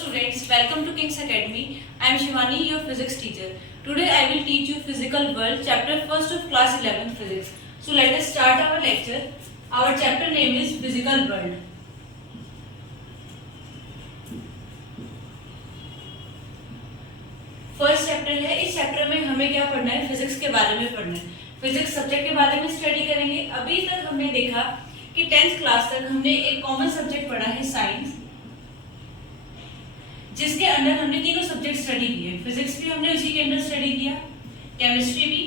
students, welcome to King's Academy. I am Shivani, your physics teacher. Today I will teach you Physical World, chapter 1st of class 11 physics. So let us start our lecture. Our chapter name is Physical World. First chapter है. इस chapter में हमें क्या पढ़ना है? Physics के बारे में पढ़ना है. फिजिक्स सब्जेक्ट के बारे में स्टडी करेंगे. अभी तक हमने देखा कि 10th क्लास तक हमने एक कॉमन सब्जेक्ट पढ़ा है साइंस, जिसके अंदर हमने तीनों सब्जेक्ट स्टडी किए. फिजिक्स भी हमने उसी के अंदर स्टडी किया, केमिस्ट्री भी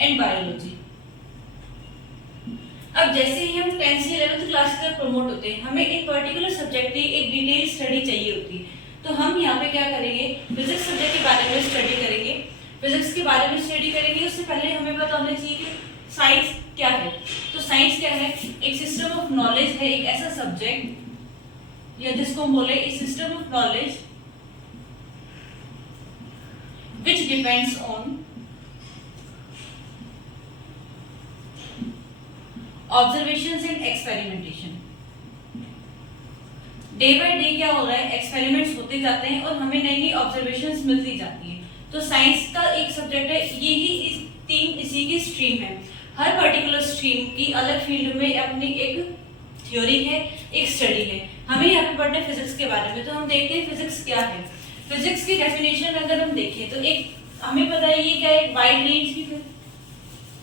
एंड बायोलॉजी. अब जैसे ही हम 10th से 11th क्लास तक प्रमोट होते हैं, हमें एक पर्टिकुलर सब्जेक्ट की एक डिटेल स्टडी चाहिए होती है. तो हम यहाँ पे क्या करेंगे? फिजिक्स सब्जेक्ट के बारे में स्टडी करेंगे. फिजिक्स के बारे में स्टडी करेंगे उससे पहले हमें पता होना चाहिए कि साइंस क्या है. तो साइंस क्या है? एक सिस्टम ऑफ नॉलेज है, एक ऐसा सब्जेक्ट या जिसको बोले a system of knowledge which depends on observations and experimentation. Day by day क्या हो रहा है? एक्सपेरिमेंट्स होते जाते हैं और हमें नई नई ऑब्जर्वेशंस मिलती जाती है. तो साइंस का एक सब्जेक्ट है, यही इसी की स्ट्रीम है. हर पर्टिकुलर स्ट्रीम की अलग फील्ड में अपनी एक थ्योरी है, एक स्टडी है. हमें यहाँ पे पढ़ना है फिजिक्स के बारे में. तो हम देखते हैं फिजिक्स क्या है. फिजिक्स की डेफिनेशन अगर हम देखें तो एक हमें पता है ये क्या है, वाइड रेंज की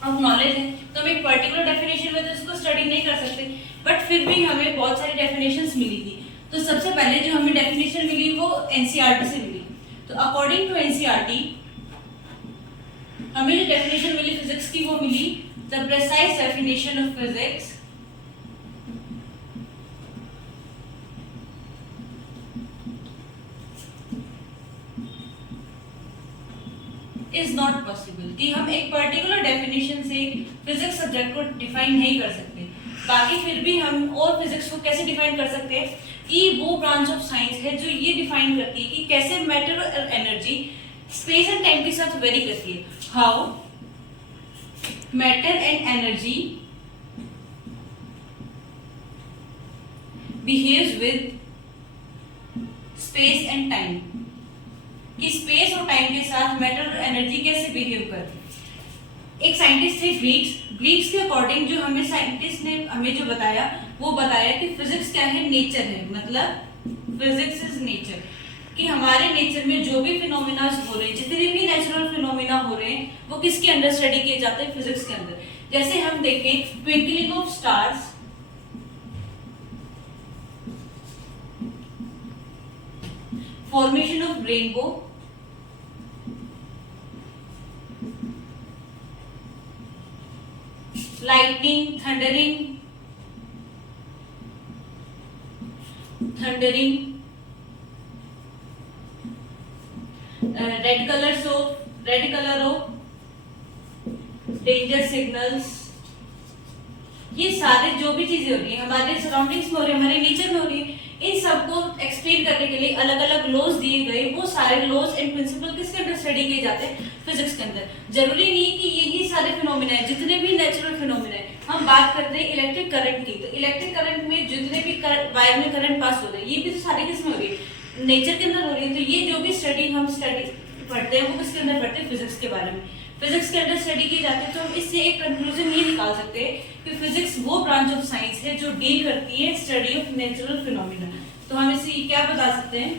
ऑफ नॉलेज है. तो हम एक पर्टिकुलर डेफिनेशन में तो इसको स्टडी नहीं कर सकते, बट फिर भी हमें बहुत सारी डेफिनेशंस मिली थी. तो सबसे पहले जो हमें डेफिनेशन मिली वो एनसीईआरटी से मिली. तो अकॉर्डिंग टू एनसीईआरटी हमें जो डेफिनेशन मिली फिजिक्स की वो मिली the precise definition of physics is not possible. कि हम एक पर्टिकुलर डेफिनेशन से फिजिक्स सब्जेक्ट को डिफाइन नहीं कर सकते. बाकी फिर भी हम और फिजिक्स को कैसे डिफाइन कर सकते हैं कि वो ब्रांच ऑफ साइंस है जो ये डिफाइन करती है कि कैसे मैटर और एनर्जी स्पेस एंड टाइम के साथ वेरी करती है. How matter and energy behaves with space and time. कि स्पेस और टाइम के साथ मैटर और एनर्जी कैसे बिहेव करती है. एक साइंटिस्ट थे ग्रीक्स के अकॉर्डिंग जो हमें साइंटिस्ट ने हमें जो बताया वो बताया कि फिजिक्स क्या है? नेचर है. मतलब फिजिक्स इज नेचर. कि हमारे नेचर में जो भी फिनोमिना हो रहे हैं, जितने भी नेचुरल फिनोमिना हो रहे हैं, वो किसके अंदर स्टडी किए जाते हैं? फिजिक्स के अंदर. जैसे हम देखें twinkling of stars, formation of rainbow, lightning, thundering, red color of danger signals. ये सारे जो भी चीजें हो रही है हमारे सराउंडिंग्स में हो रही है, हमारे नेचर में हो रही है, इन सबको एक्सप्लेन करने के लिए अलग अलग लॉज दिए गए. वो सारे लॉज एंड प्रिंसिपल किसके अंदर स्टडी किए जाते हैं? फिजिक्स के अंदर. जरूरी नहीं कि यही सारे फिनोमिना है, जितने भी नेचुरल फिनोमिना है. हम बात करते हैं इलेक्ट्रिक करंट की. तो इलेक्ट्रिक करंट में जितने भी वायर में करंट पास हो रहे हैं, ये भी तो सारी किसमें हो रही है? नेचर के अंदर हो रही है. तो ये जो भी स्टडी पढ़ते हैं वो किसके अंदर पढ़ते हैं? फिजिक्स के बारे में. फिजिक्स के अंदर स्टडी की जाती है. तो हम इससे एक कंक्लूजन ये निकाल सकते हैं कि फिजिक्स वो ब्रांच ऑफ साइंस है जो डील करती है स्टडी ऑफ नेचुरल फिनोमिना. तो हम इसे क्या बता सकते हैं?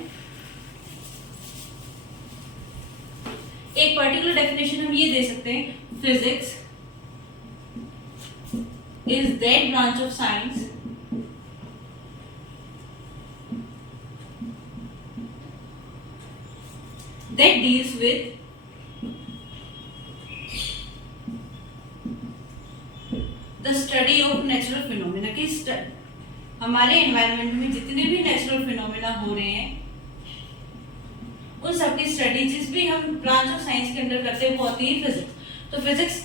एक पर्टिकुलर डेफिनेशन हम ये दे सकते हैं, physics is that branch of science that deals with the study of natural phenomena. कि हमारे एनवायरनमेंट में जितने भी नेचुरल फिनोमिना हो रहे हैं उन सबकी स्टडी जिस भी हम ब्रांच ऑफ साइंस के अंदर करते हैं वो होती है फिजिक्स. तो फिजिक्स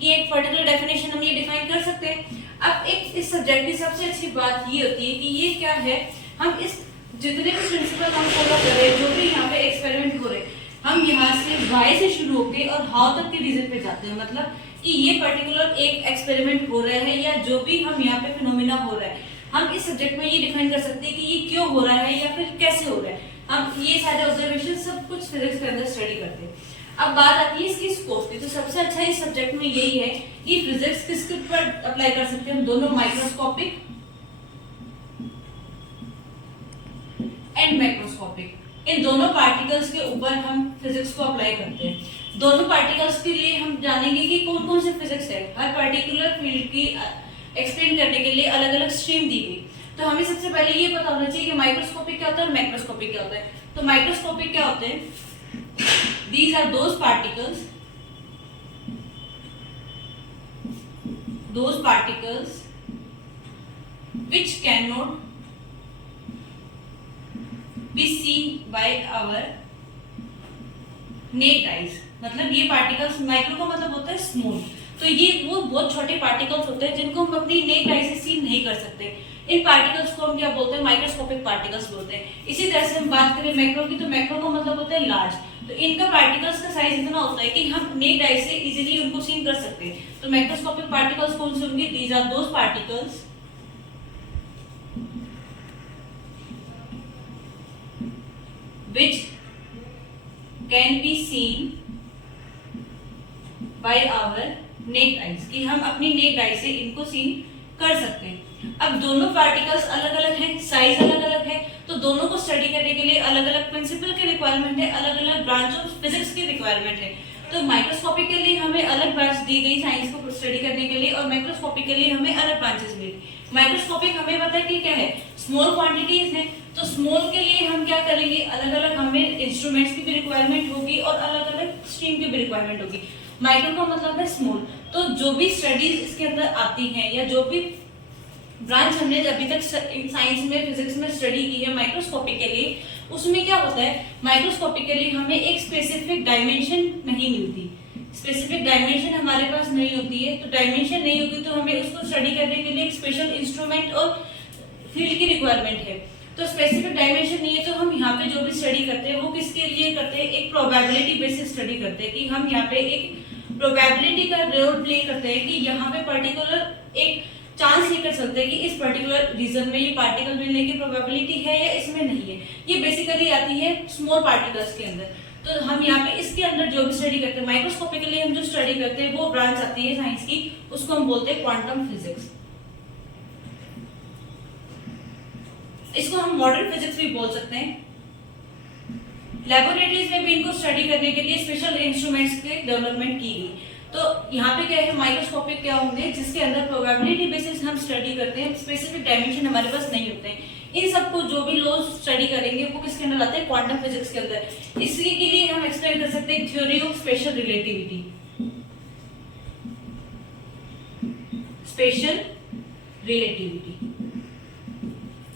की एक पर्टिकुलर डेफिनेशन हम ये डिफाइन कर सकते हैं. अब इस सब्जेक्ट की सबसे अच्छी बात ये होती है कि ये क्या है, हम इस जितने भी प्रिंसिपल हम फॉलो कर रहे हैं, जो भी यहाँ पे एक्सपेरिमेंट हो रहे हैं, हम यहाँ से वाई से शुरू होके और हाउ तक के रीजन पे जाते हैं. मतलब कि ये पर्टिकुलर एक एक्सपेरिमेंट हो रहा है या जो भी हम यहाँ पे फिनोमिना हो रहा है, हम इस सब्जेक्ट में ये डिफाइन कर सकते हैं कि ये क्यों हो रहा है या फिर कैसे हो रहा है। हम ये सारे ऑब्जर्वेशन सब कुछ फिजिक्स के अंदर स्टडी करते हैं। अब बात आती है इसकी स्कोप की, तो सबसे अच्छा इस सब्जेक्ट में यही है कि फिजिक्स किसके ऊपर अप्लाई कर सकते हैं हम दोनों, माइक्रोस्कोपिक एंड मैक्रोस्कोपिक, इन दोनों पार्टिकल्स के ऊपर हम फिजिक्स को अप्लाई करते हैं। दोनों पार्टिकल्स के लिए हम जानेंगे कि कौन कौन से फिजिक्स है। हर पर्टिकुलर फील्ड की एक्सप्लेन करने के लिए अलग अलग स्ट्रीम दी गई। तो हमें सबसे पहले ये पता होना चाहिए कि माइक्रोस्कोपिक क्या होता है और मैक्रोस्कोपिक क्या होता है। तो माइक्रोस्कोपिक क्या होते हैं? These are those particles which cannot be seen by our naked eyes। मतलब ये पार्टिकल्स, माइक्रो का मतलब होता है स्मॉल, तो ये वो बहुत छोटे पार्टिकल्स होते हैं जिनको हम अपनी नेक्ड आई से सीन नहीं कर सकते। इन पार्टिकल्स को हम क्या बोलते हैं? माइक्रोस्कोपिक पार्टिकल्स बोलते हैं। इसी तरह से हम बात करें मैक्रो की, तो मैक्रो का मतलब होता है लार्ज। तो इनका पार्टिकल्स का साइज इतना होता है कि हम नेक्ड आई से इजीली उनको सीन कर सकते हैं। तो मैक्रोस्कोपिक पार्टिकल्स कौन से होंगे? These are those particles which can be seen by our naked eyes, कि हम अपनी नेक्ड आई से इनको सीन कर सकते हैं। अब दोनों पार्टिकल्स अलग अलग हैं, साइज अलग अलग है, तो दोनों को स्टडी करने के लिए अलग अलग प्रिंसिपल की रिक्वायरमेंट है, अलग अलग ब्रांच ऑफ फिजिक्स की रिक्वायरमेंट है। तो माइक्रोस्कोपिक के लिए हमें अलग ब्रांच दी गई साइंस को स्टडी करने के लिए, और माइक्रोस्कोपिक के लिए हमें अलग ब्रांचेस मिली। माइक्रोस्कोपिक हमें पता है कि क्या है? स्मॉल क्वांटिटीज है, तो स्मॉल के लिए हम क्या करेंगे? अलग अलग हमें इंस्ट्रूमेंट्स की भी रिक्वायरमेंट होगी और अलग अलग स्ट्रीम की भी रिक्वायरमेंट होगी। माइक्रो का मतलब है स्मॉल। तो जो भी स्टडीज इसके अंदर आती हैं या जो भी ब्रांच हमने अभी तक साइंस में, फिजिक्स में स्टडी की है माइक्रोस्कोपिक के लिए, उसमें क्या होता है? माइक्रोस्कोपिक के लिए हमें एक स्पेसिफिक डायमेंशन नहीं मिलती। स्पेसिफिक डायमेंशन हमारे पास नहीं होती है, तो डायमेंशन नहीं होगी तो हमें उसको स्टडी करने के लिए एक स्पेशल इंस्ट्रूमेंट और फील्ड की रिक्वायरमेंट है। तो स्पेसिफिक डायमेंशन नहीं है, तो हम यहाँ पे जो भी स्टडी करते हैं वो किसके लिए करते हैं? एक प्रोबेबिलिटी बेसिस स्टडी करते हैं, कि हम यहाँ पे एक प्रोबेबिलिटी का रोल प्ले करते हैं कि यहाँ पे पर्टिकुलर एक चांस लेकर चलते हैं कि इस पर्टिकुलर रीजन में ये पार्टिकल मिलने की प्रोबेबिलिटी है या इसमें नहीं है। ये बेसिकली आती है स्मॉल पार्टिकल्स के अंदर। तो हम यहाँ पे इसके अंदर जो भी स्टडी करते हैं, माइक्रोस्कोपिकली हम जो स्टडी करते हैं वो ब्रांच आती है साइंस की, उसको हम बोलते हैं क्वांटम फिजिक्स। इसको हम मॉडर्न फिजिक्स भी बोल सकते हैं। लैबोरेटरीज में भी इनको स्टडी करने के लिए स्पेशल इंस्ट्रूमेंट्स की डेवलपमेंट की गई। तो यहाँ पे क्या है? माइक्रोस्कोपिक क्या होंगे? जिसके अंदर प्रोबेबिलिटी बेसिस हम स्टडी करते हैं, स्पेसिफिक डायमेंशन हमारे पास नहीं होते हैं। इन सबको जो भी लॉज स्टडी करेंगे वो किसके अंदर आते हैं? क्वांटम फिजिक्स के अंदर। इसके के लिए हम एक्सप्लेन कर सकते हैं theory of special relativity. Special relativity.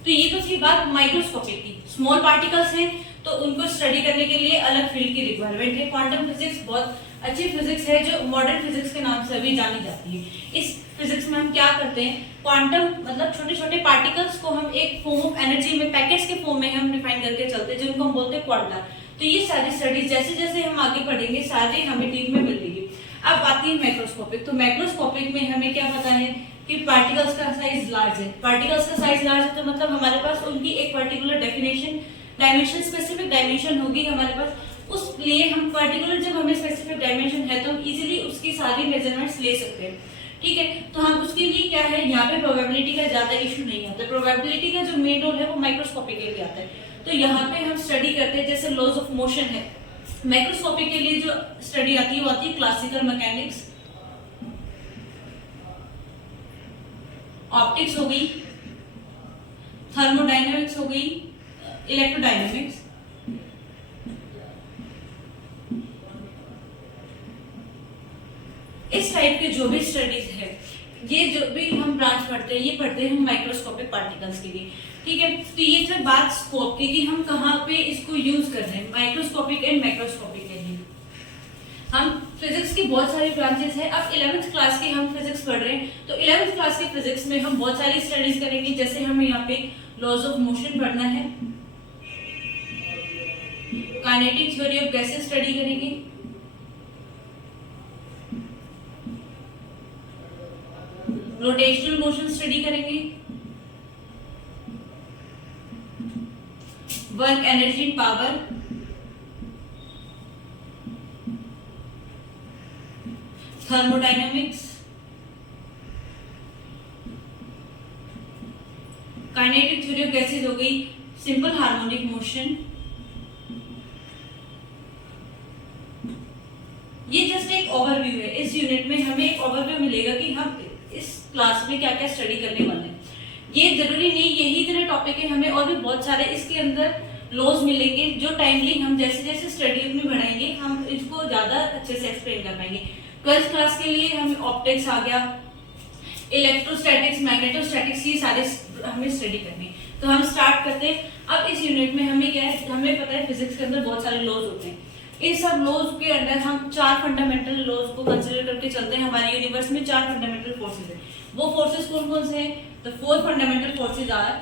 तो ये तो थी बात माइक्रोस्कोपिक की। स्मॉल पार्टिकल्स हैं तो उनको स्टडी करने के लिए अलग फील्ड की रिक्वायरमेंट है। क्वांटम फिजिक्स बहुत अच्छी फिजिक्स है जो मॉडर्न फिजिक्स के नाम से भी जानी जाती है। इस फिजिक्स में हम क्या करते हैं? क्वांटम मतलब छोटे छोटे पार्टिकल्स को हम एक फॉर्म ऑफ एनर्जी में, पैकेट्स के फॉर्म में हम डिफाइन करके चलते हैं, जिनको हम बोलते हैं क्वांटा। तो ये सारी स्टडीज जैसे जैसे हम आगे पढ़ेंगे सारी हमें डीप में मिलेगी। अब आती है मैक्रोस्कोपिक। तो मैक्रोस्कोपिक में हमें क्या पता है कि पार्टिकल्स का साइज लार्ज है। पार्टिकल्स का साइज लार्ज है तो मतलब हमारे पास उनकी एक particular definition, dimension, specific dimension होगी हमारे पास। उस लिए हम पर्टिकुलर, जब हमें स्पेसिफिक डायमेंशन है तो हम इजीली उसकी सारी मेजरमेंट्स ले सकते हैं। ठीक है, तो हम उसके लिए क्या है, यहाँ पे प्रोबेबिलिटी का ज्यादा इशू नहीं होता। प्रोबेबिलिटी का जो मेन रोल है वो माइक्रोस्कोपिक के लिए आता है। तो यहाँ पे हम स्टडी करते हैं जैसे लॉज ऑफ मोशन है। माइक्रोस्कोपिक के लिए जो स्टडी आती है वो आती है क्लासिकल मैकेनिक्स, ऑप्टिक्स हो गई, थर्मोडायनेमिक्स हो गई, इलेक्ट्रोडायनेमिक्स। इस टाइप के जो भी स्टडीज है, ये जो भी हम ब्रांच पढ़ते हैं, ये पढ़ते हैं हम माइक्रोस्कोपिक पार्टिकल्स के लिए। ठीक है, तो ये फिर बात स्कोप की कि हम कहाँ पे इसको यूज कर रहे हैं, माइक्रोस्कोपिक एंड मैक्रोस्कोपिक के लिए। हम फिजिक्स की बहुत सारी ब्रांचेस हैं। अब 11th क्लास की हम फिजिक्स पढ़ रहे हैं, तो 11th क्लास के फिजिक्स में हम बहुत सारी स्टडीज करेंगे। जैसे हमें यहाँ पे लॉज ऑफ मोशन पढ़ना है, kinetic theory of gases study करेंगे, रोटेशनल मोशन स्टडी करेंगे, work, energy, power, thermodynamics, kinetic theory of gases हो गई, सिंपल हार्मोनिक मोशन। ये जस्ट एक ओवरव्यू है। इस यूनिट में हमें एक ओवरव्यू मिलेगा कि हम इस क्लास में क्या क्या स्टडी करने वाले हैं। ये जरूरी नहीं यही इतने टॉपिक है, हमें और भी बहुत सारे इसके अंदर लॉज मिलेंगे जो टाइमली हम जैसे जैसे स्टडी अपनी बढ़ाएंगे हम इसको ज्यादा अच्छे से एक्सप्लेन कर पाएंगे। 12th क्लास के लिए हमें ऑप्टिक्स आ गया, इलेक्ट्रोस्टैटिक्स, मैग्नेटोस्टैटिक्स, ये सारे हमें स्टडी करने। तो हम स्टार्ट करते हैं। अब इस यूनिट में हमें क्या है, हमें पता है फिजिक्स के अंदर बहुत सारे लॉज होते हैं। इन सब लॉज के अंदर हम 4 फंडामेंटल लॉज को कंसीडर करके चलते हैं। हमारे यूनिवर्स में 4 फंडामेंटल फोर्सेस हैं। वो फोर्सेस कौन कौन से हैं? The 4 fundamental forces are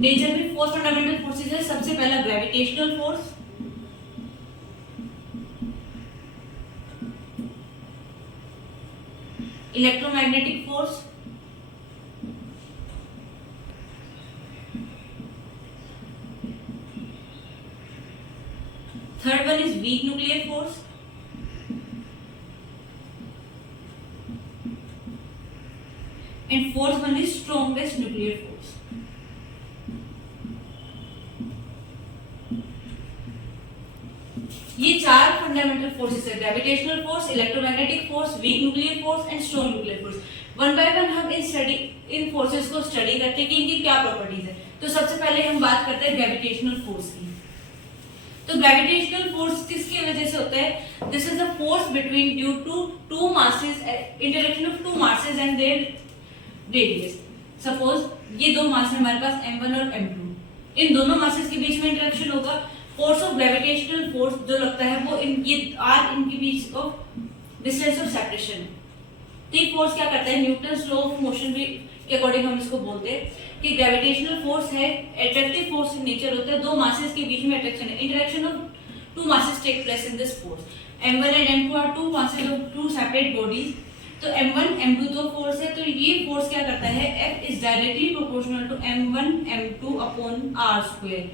nature में 4 फंडामेंटल फोर्सेस है। सबसे पहला gravitational force, electromagnetic force, third one is weak nuclear force, and fourth one is strongest nuclear force. ये 4 फंडामेंटल फोर्सेस है, gravitational force, electromagnetic force, weak nuclear force and strong nuclear force. One by one हम इन forces को study करते हैं कि इनकी क्या properties है। तो सबसे पहले हम बात करते हैं ग्रेविटेशनल फोर्स की। तो ग्रेविटेशनल फोर्स किसकी वजह से होता है? This is the force between due to two masses, interaction of two masses and their radius. Suppose ये दो मास है हमारे पास m1 और m2, इन दोनों मासेस के बीच में इंटरेक्शन होगा। फोर्स ऑफ ग्रेविटेशनल फोर्स जो लगता है वो ये r इनके बीच ऑफ डिस्टेंस ऑफ सेपरेशन। तो ये फोर्स क्या करता है? न्यूटन्स लॉ ऑफ मोशन भी के अकॉर्डिंग हम इसको बोलते हैं कि ग्रेविटेशनल फोर्स है अट्रैक्टिव फोर्स इन नेचर होता है। दो मासेस के बीच में अट्रैक्शन है, interaction of two masses take place in this force. m1 and m2 are two masses of two separate bodies. तो m1 m2 दो फोर्स है, तो ये फोर्स क्या करता है? F is directly proportional to m1 m2 upon r square.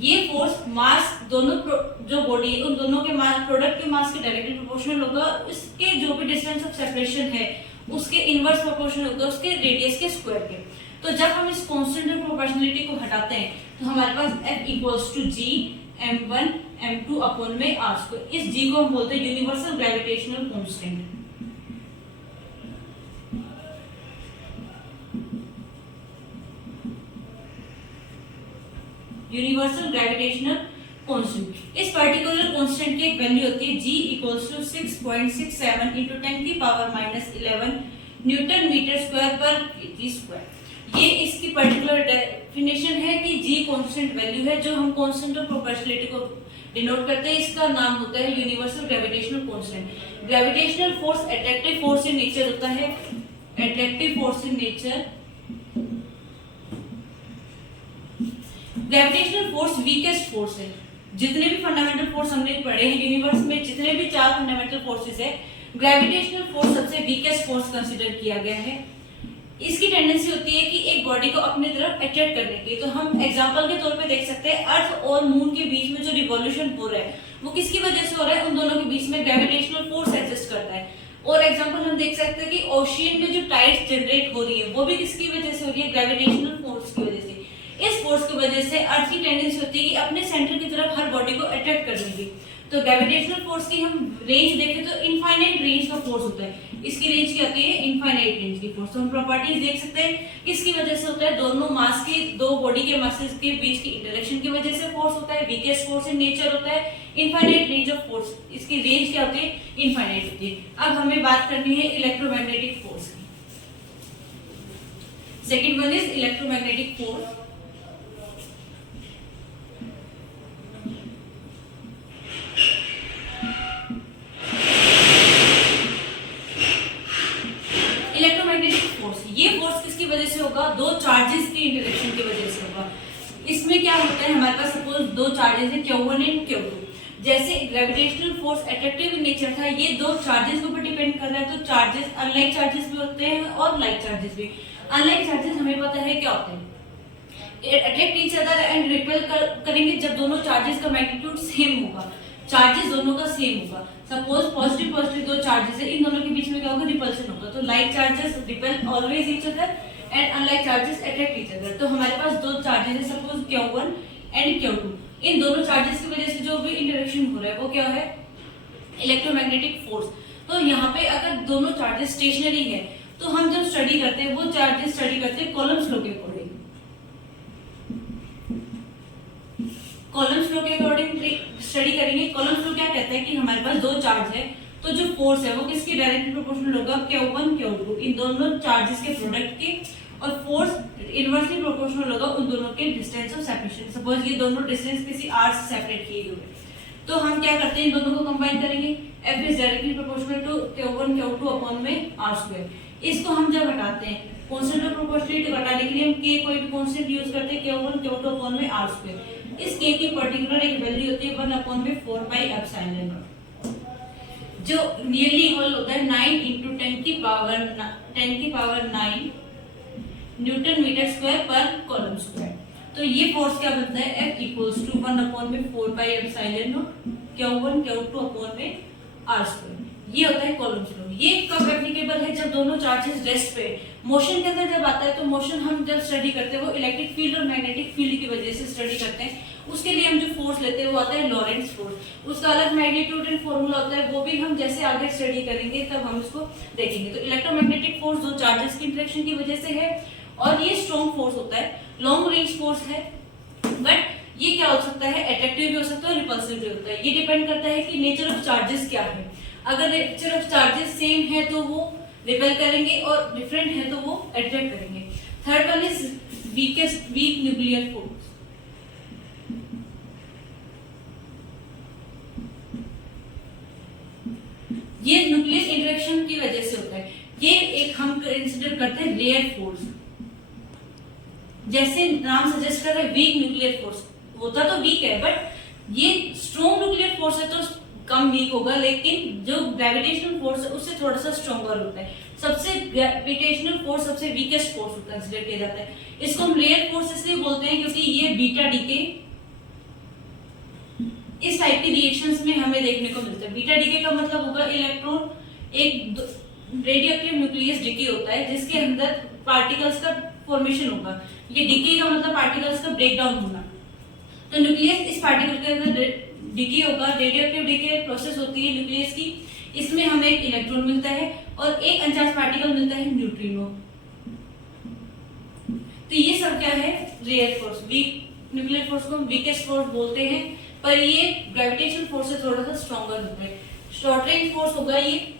ये force mass दोनों जो बॉडी है उन दोनों के मास, प्रोडक्ट के मास के डायरेक्टली प्रोपोर्शनल होगा। इसके जो भी डिस्टेंस ऑफ सेपरेशन है उसके इनवर्स प्रोपोर्शनल होगा उसके रेडियस के स्क्वायर के। तो जब हम इस कांस्टेंट ऑफ प्रोपोर्शनलिटी को हटाते हैं तो हमारे पास F equals to g m1 m2 upon में r स्क्वायर। इस g को हम बोलते हैं universal gravitational constant. Universal gravitational constant. इस पर्टिकुलर कांस्टेंट की एक वैल्यू होती है g इक्वल्स टू 6.67 into 10 की पावर -11 न्यूटन मीटर स्क्वायर पर केजी स्क्वायर। ये इसकी पर्टिकुलर डेफिनेशन है कि g कांस्टेंट वैल्यू है जो हम कांस्टेंट ऑफ प्रोपोर्शनलिटी को डिनोट करते हैं। इसका नाम होता है universal gravitational constant. Gravitational force attractive force in nature होता है, attractive force in nature. Gravitational force weakest force है। जितने भी फंडामेंटल फोर्स हमने पढ़े हैं यूनिवर्स में, जितने भी 4 फंडामेंटल फोर्सेस है, ग्रेविटेशनल फोर्स सबसे वीकेस्ट फोर्स कंसीडर किया गया है। इसकी टेंडेंसी होती है कि एक बॉडी को अपनी तरफ अट्रैक्ट करने की। तो हम एग्जांपल के तौर पे देख सकते हैं अर्थ और मून के बीच में जो रिवॉल्यूशन हो रहा है वो किसकी वजह से हो रहा है? उन दोनों के बीच में ग्रेविटेशनल फोर्स एग्जिस्ट करता है। और एग्जांपल हम देख सकते हैं कि ओशियन में जो टाइड्स जनरेट हो रही है वो भी किसकी वजह से हो रही है? ग्रेविटेशनल फोर्स की वजह से। इस फोर्स की वजह से अर्थ की टेंडेंसी होती है कि अपने सेंटर की तरफ हर बॉडी को अट्रैक्ट करने की। तो ग्रेविटेशनल फोर्स की हम रेंज देखें तो इनफाइनाइट रेंज का फोर्स होता है। इसकी रेंज क्या होती है? इनफाइनाइट रेंज की फोर्स। तो हम प्रॉपर्टीज देख सकते हैं किसकी वजह से होता है? दोनों मास की, दो बॉडी के मासेस के बीच की इंटरेक्शन की वजह से फोर्स होता है। वीकेस्ट फोर्स इन नेचर होता है, इनफाइनाइट रेंज ऑफ फोर्स। इसकी रेंज क्या होती है? इनफाइनाइट होती है। अब हमें बात करनी है इलेक्ट्रोमैग्नेटिक फोर्स की। Second one is electromagnetic force. ये फोर्स किसकी वजह से होगा? दो चार्जेस की इंटरेक्शन की वजह से होगा। इसमें क्या होता है? हमारे पास सपोज दो चार्जेस हैं Q1 एंड Q2। जैसे gravitational force attractive in nature था, ये दो चार्जेस के ऊपर डिपेंड कर रहा है। तो चार्जेस अनलाइक चार्जेस भी होते हैं और लाइक चार्जेस भी। अनलाइक चार्जेस हमें पता है क्या होते हैं, attract each other and repel करेंगे जब दोनों चार्जेस का मैग्नीट्यूड सेम होगा, चार्जेस दोनों का सेम होगा। सपोज पॉजिटिव पॉजिटिव दो चार्जेस है, इन दोनों के बीच में क्या होगा, रिपल्शन होगा। तो like charges repel always each other and unlike charges attract each other. तो हमारे पास दो चार्जेस है, सपोज Q1 एंड Q2। इन दोनों चार्जेस की वजह से जो भी इंटरेक्शन हो रहा है वो क्या है, इलेक्ट्रोमैग्नेटिक फोर्स। तो यहाँ पे अगर दोनों चार्जेस स्टेशनरी है तो हम जब स्टडी करते हैं वो चार्जेस स्टडी करते हैं कॉलम्स लॉ के अकॉर्डिंग। कॉलम्स लॉ के अकॉर्डिंग स्टडी करेंगे। कॉलम्स लॉ क्या कहता है कि हमारे पास दो चार्ज है तो जो फोर्स है वो किसके डायरेक्टली प्रोपोर्शनल होगा, Q1 Q2, इन दोनों चार्जेस के प्रोडक्ट के, और फोर्स इनवर्सली प्रोपोर्शनल होगा उन दोनों के डिस्टेंस ऑफ सेपरेशन। सपोज ये दोनों डिस्टेंस किसी r से सेपरेट किए हुए, तो हम क्या करते हैं, इन दोनों को कंबाइन करेंगे। F is directly proportional to Q1 Q2 upon में r²। इसको हम जब हटाते हैं कांस्टेंट ऑफ प्रोपोर्शनलिटी हटाने के लिए हम k कोई भी कांस्टेंट यूज करते हैं, Q1 Q2 अपॉन में r²। इस k की पर्टिकुलर एक वैल्यू होती है 1 अपॉन में 4 पाई एप्सिलॉन नॉट, जो नियरली इक्वल होता है 9 into 10 की पावर 9 न्यूटन मीटर स्क्वायर पर कॉलम स्क्वायर। तो ये फोर्स क्या बनता है, F इक्वल्स टू 1 अपॉन में 4 pi epsilon not Q1 Q2 upon में r²। ये होता है कॉलम्स लॉ। ये कब एप्लीकेबल है, जब दोनों चार्जेस रेस्ट पे। मोशन के अंदर जब आता है तो मोशन हम जब स्टडी करते हैं वो इलेक्ट्रिक फील्ड और मैग्नेटिक फील्ड की वजह से स्टडी करते हैं। उसके लिए हम जो फोर्स लेते हैं वो आता है लॉरेंट्ज फोर्स। उसका अलग मैग्नीट्यूड एंड फॉर्मूला होता है, वो भी हम जैसे आगे स्टडी करेंगे तब हम इसको देखेंगे। तो इलेक्ट्रोमैग्नेटिक फोर्स दो चार्जेस की इंटरेक्शन की वजह से है और ये स्ट्रॉन्ग फोर्स होता है, लॉन्ग रेंज फोर्स है। बट ये क्या हो सकता है, अट्रैक्टिव भी हो सकता है और रिपल्सिव भी होता है। ये डिपेंड करता है कि नेचर ऑफ चार्जेस क्या है। अगर नेचर ऑफ चार्जेस सेम है तो वो रिपेल करेंगे और डिफरेंट है तो वो अट्रैक्ट करेंगे। Third one is weak nuclear force. ये न्यूक्लियर इंटरेक्शन की वजह से होता है। ये एक हम कंसीडर करते हैं रेयर फोर्स। जैसे नाम सजेस्ट कर रहा है वीक न्यूक्लियर फोर्स, होता तो वीक है बट ये स्ट्रॉन्ग न्यूक्लियर फोर्स है तो कम वीक होगा, लेकिन जो ग्रेविटेशनल फोर्स है उससे थोड़ा सा स्ट्रॉन्गर होता है। सबसे ग्रेविटेशनल फोर्स सबसे वीकेस्ट फोर्स कंसीडर किया जाता है। इसको हम रेयर फोर्स इसलिए बोलते हैं क्योंकि ये बीटा डीके इस टाइप की रिएक्शंस में हमें देखने को मिलता है। बीटा डीके का मतलब होगा इलेक्ट्रॉन एक रेडियोएक्टिव न्यूक्लियस डीके होता है जिसके अंदर पार्टिकल्स का फॉर्मेशन होगा। ये डीके का मतलब पार्टिकल्स का ब्रेकडाउन होना। तो न्यूक्लियस इस पार्टिकल के अंदर डीके होगा, रेडियोएक्टिव डीके प्रोसेस होती है न्यूक्लियस की। इसमें हमें एक इलेक्ट्रॉन मिलता है और एक अनचार्ज पार्टिकल मिलता है न्यूट्रिनो। तो ये सब क्या है, rare force. Weak nuclear force को हम वीकेस्ट फोर्स बोलते हैं, पर ये ग्रेविटेशनल फोर्स से थोड़ा सा स्ट्रॉन्गर होता है। शॉर्ट रेंज फोर्स होगा ये।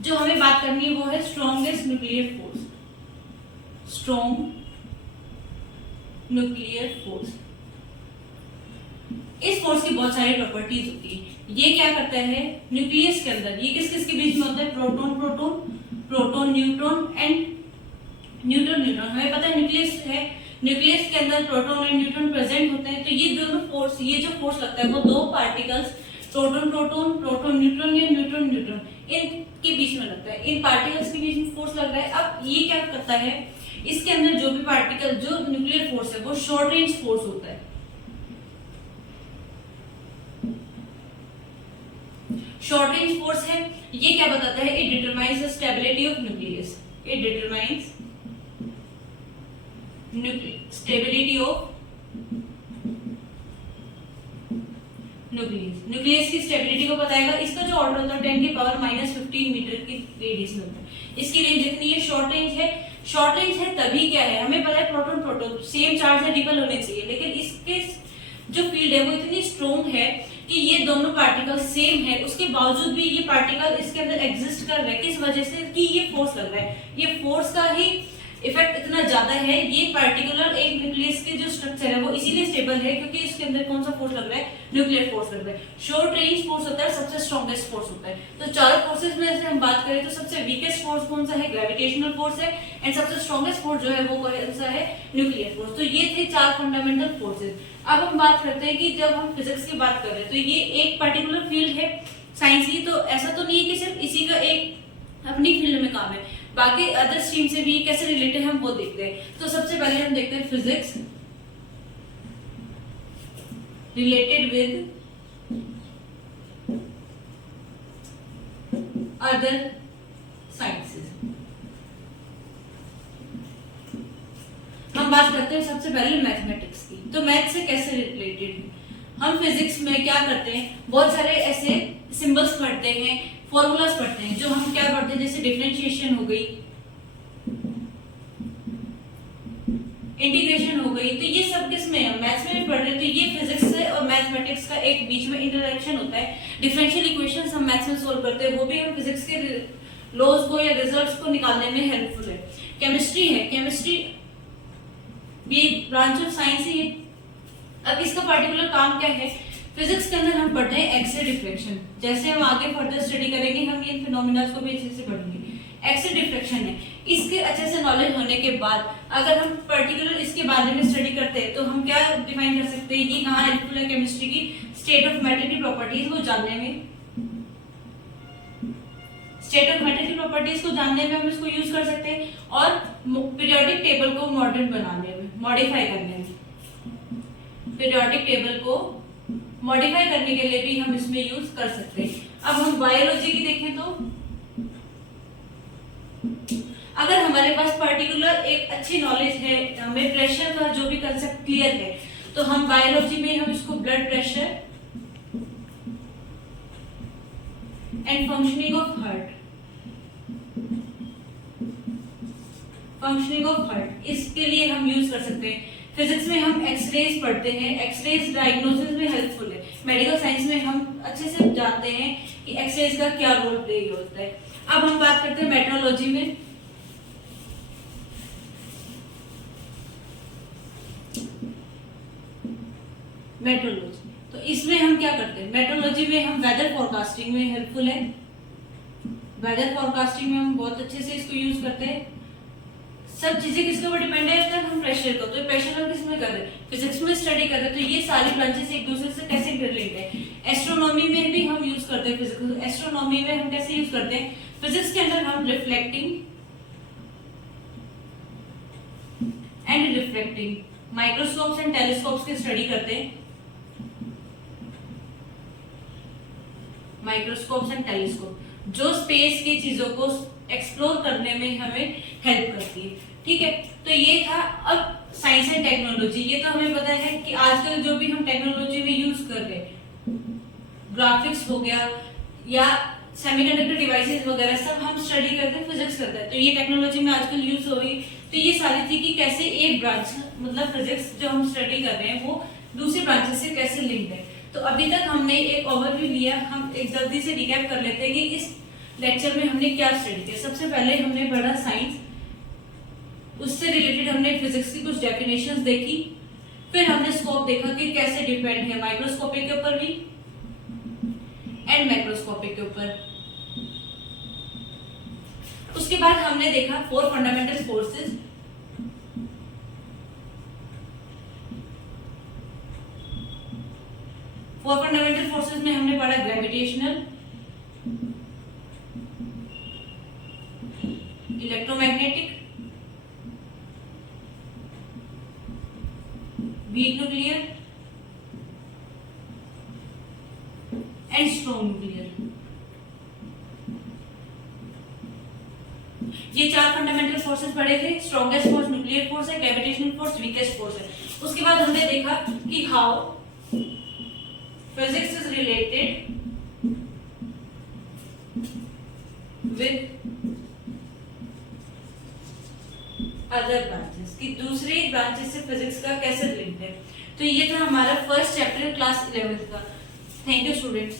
जो हमें बात करनी है वो है strongest nuclear force. Strong nuclear force, इस फोर्स की बहुत सारी प्रॉपर्टीज होती है। ये क्या करता है न्यूक्लियस के अंदर, ये किस किस के बीच में होता है, proton proton, proton neutron and neutron neutron. हमें पता है न्यूक्लियस है, न्यूक्लियस के अंदर प्रोटॉन एंड न्यूट्रॉन प्रेजेंट होते हैं। तो ये दोनों फोर्स, ये जो फोर्स लगता है वो दो particles proton proton, proton neutron या न्यूट्रॉन न्यूट्रॉन, इनके बीच में लगता है। इन पार्टिकल्स के बीच में फोर्स लग रहा है। अब ये क्या करता है, इसके अंदर जो भी पार्टिकल, जो न्यूक्लियर फोर्स है वो शॉर्ट रेंज फोर्स होता है। शॉर्ट रेंज फोर्स है, ये क्या बताता है, it determines the stability of nucleus. It determines stability of nucleus. Nucleus की स्टेबिलिटी को बताएगा। इसका जो ऑर्डर होता है 10 की पावर -15 मीटर की रेडियस में होता है। इसकी रेंज जितनी है, शॉर्ट रेंज है। शॉर्ट रेंज है तभी क्या है, हमें पता है प्रोटॉन प्रोटॉन सेम चार्ज है, रिपल होने चाहिए, लेकिन इसके जो फील्ड है वो इतनी स्ट्रॉन्ग है कि ये दोनों पार्टिकल सेम है, उसके बावजूद भी ये पार्टिकल इसके अंदर एग्जिस्ट कर रहा है। किस वजह से, कि ये फोर्स लग रहा है। ये फोर्स का ही इफेक्ट इतना ज्यादा है, ये पार्टिकुलर एक न्यूक्लियस के जो स्ट्रक्चर है वो इसीलिए स्टेबल है क्योंकि इसके अंदर कौन सा फोर्स लग रहा है, न्यूक्लियर फोर्स लग रहा है। शॉर्ट रेंज फोर्स होता है सबसे स्ट्रॉन्गेस्ट फोर्स होता है। तो चारों फोर्सेस में से हम बात करें तो सबसे वीकेस्ट फोर्स कौन सा है, ग्रेविटेशनल फोर्स है, एंड सबसे स्ट्रॉन्गेस्ट फोर्स जो है वो कौन सा है, न्यूक्लियर फोर्स। तो ये थे 4 फंडामेंटल फोर्सेस। अब हम बात करते हैं कि जब हम फिजिक्स की बात कर रहे हैं तो ये एक पर्टिकुलर फील्ड है साइंस की, तो ऐसा तो नहीं है कि सिर्फ इसी का एक अपनी फील्ड में काम है, बाकी अदर स्ट्रीम से भी कैसे रिलेटेड हम वो देखते हैं। तो सबसे पहले हम देखते हैं physics related with other sciences. हम बात करते हैं सबसे पहले मैथमेटिक्स की। तो मैथ से कैसे रिलेटेड है, हम फिजिक्स में क्या करते हैं, बहुत सारे ऐसे सिंबल्स पढ़ते हैं, फॉर्मूलाज पढ़ते हैं, जो हम क्या पढ़ते हैं, जैसे डिफरेंशिएशन हो गई, इंटीग्रेशन हो गई। तो ये सब किस में है, मैथ्स में भी पढ़ रहे हैं। तो ये फिजिक्स से और मैथमेटिक्स का एक बीच में इंटरेक्शन होता है। डिफरेंशियल इक्वेशंस हम मैथ्स में सोल्व करते हैं, वो भी हम फिजिक्स के लॉज को या रिजल्ट्स को निकालने में हेल्पफुल है। केमिस्ट्री है, केमिस्ट्री भी ब्रांच ऑफ साइंस ही है। अब इसका पार्टिकुलर काम क्या है, फिजिक्स के अंदर हम पढ़ते हैं एक्स रे डिफ्रैक्शन। जैसे हम आगे फर्दर स्टडी करेंगे हम इन फिनोमेना को भी अच्छे से पढ़ेंगे। एक्स रे डिफ्रैक्शन है, इसके अच्छे से नॉलेज होने के बाद अगर हम पर्टिकुलर इसके बारे में स्टडी करते हैं तो हम क्या डिफाइन कर सकते हैं, ये कहाँ हेल्पफुल है केमिस्ट्री की स्टेट ऑफ मैटर की प्रॉपर्टीज को जानने में। स्टेट ऑफ मैटर की प्रॉपर्टीज को जानने में हम इसको यूज कर सकते हैं, और पीरियोडिक टेबल को मॉडर्न बनाने में, मॉडिफाई करने में, पीरियोडिक टेबल को मॉडिफाई करने के लिए भी हम इसमें यूज कर सकते हैं। अब हम बायोलॉजी की देखें तो अगर हमारे पास पर्टिकुलर एक अच्छी नॉलेज है, हमें प्रेशर का जो भी कंसेप्ट क्लियर है, तो हम बायोलॉजी में हम इसको blood pressure and functioning of heart, functioning of heart, इसके लिए हम यूज कर सकते हैं। फिजिक्स में हम एक्सरेज पढ़ते हैं, एक्सरेज डायग्नोसिस में हेल्पफुल है। मेडिकल साइंस में हम अच्छे से जानते हैं कि एक्सरेज का क्या रोल प्ले होता है। अब हम बात करते हैं मेट्रोलॉजी में। मेट्रोलॉजी, तो इसमें हम क्या करते हैं, मेट्रोलॉजी में हम वेदर फोरकास्टिंग में हेल्पफुल है। वेदर फोरकास्टिंग में हम बहुत अच्छे से इसको यूज करते हैं। सब चीजें किसके ऊपर डिपेंड है, हम प्रेशर को, तो प्रेशर हम किसमें कर रहे हैं, फिजिक्स में स्टडी कर रहे हैं। तो ये सारी ब्रांचेस एक दूसरे से कैसे रिलेटेड है। एस्ट्रोनॉमी में भी हम यूज करते हैं फिजिक्स। एस्ट्रोनॉमी में हम कैसे यूज करते हैं, फिजिक्स के अंदर हम reflecting and refracting, microscopes and telescopes की स्टडी करते हैं। माइक्रोस्कोप्स एंड टेलीस्कोप जो स्पेस की चीजों को एक्सप्लोर करने में हमें हेल्प करती है। ठीक है, तो ये था। अब साइंस एंड टेक्नोलॉजी, ये तो हमें पता है कि आजकल जो भी हम टेक्नोलॉजी में यूज कर रहे हैं, ग्राफिक्स हो गया या सेमीकंडक्टर डिवाइसेस वगैरह, सब हम स्टडी करते हैं, फिजिक्स करते हैं। तो ये टेक्नोलॉजी में आजकल यूज हो रही। तो ये सारी थी कि कैसे एक ब्रांच, मतलब फिजिक्स जो हम स्टडी कर रहे हैं वो दूसरी ब्रांचेस से कैसे लिंक्ड है। तो अभी तक हमने एक ओवरव्यू लिया, हम एक जल्दी से रिकैप कर लेते हैं कि इस लेक्चर में हमने क्या स्टडी किया। सबसे पहले हमने पढ़ा साइंस, उससे रिलेटेड हमने फिजिक्स की कुछ डेफिनेशंस देखी, फिर हमने स्कोप देखा कि कैसे डिपेंड है माइक्रोस्कोपिक के ऊपर भी एंड मैक्रोस्कोपिक के ऊपर। उसके बाद हमने देखा 4 fundamental forces. Four fundamental forces में हमने पढ़ा gravitational, electromagnetic, weak nuclear and strong nuclear. ये 4 फंडामेंटल फोर्सेस पढ़े थे। स्ट्रॉन्गेस्ट फोर्स न्यूक्लियर फोर्स है, ग्रेविटेशनल फोर्स वीकेस्ट फोर्स है। उसके बाद हमने देखा कि how physics is related with other branches, कि दूसरे ब्रांचेस से फिजिक्स का कैसे लिंक है। तो ये था हमारा फर्स्ट चैप्टर क्लास 11th का। Thank you students.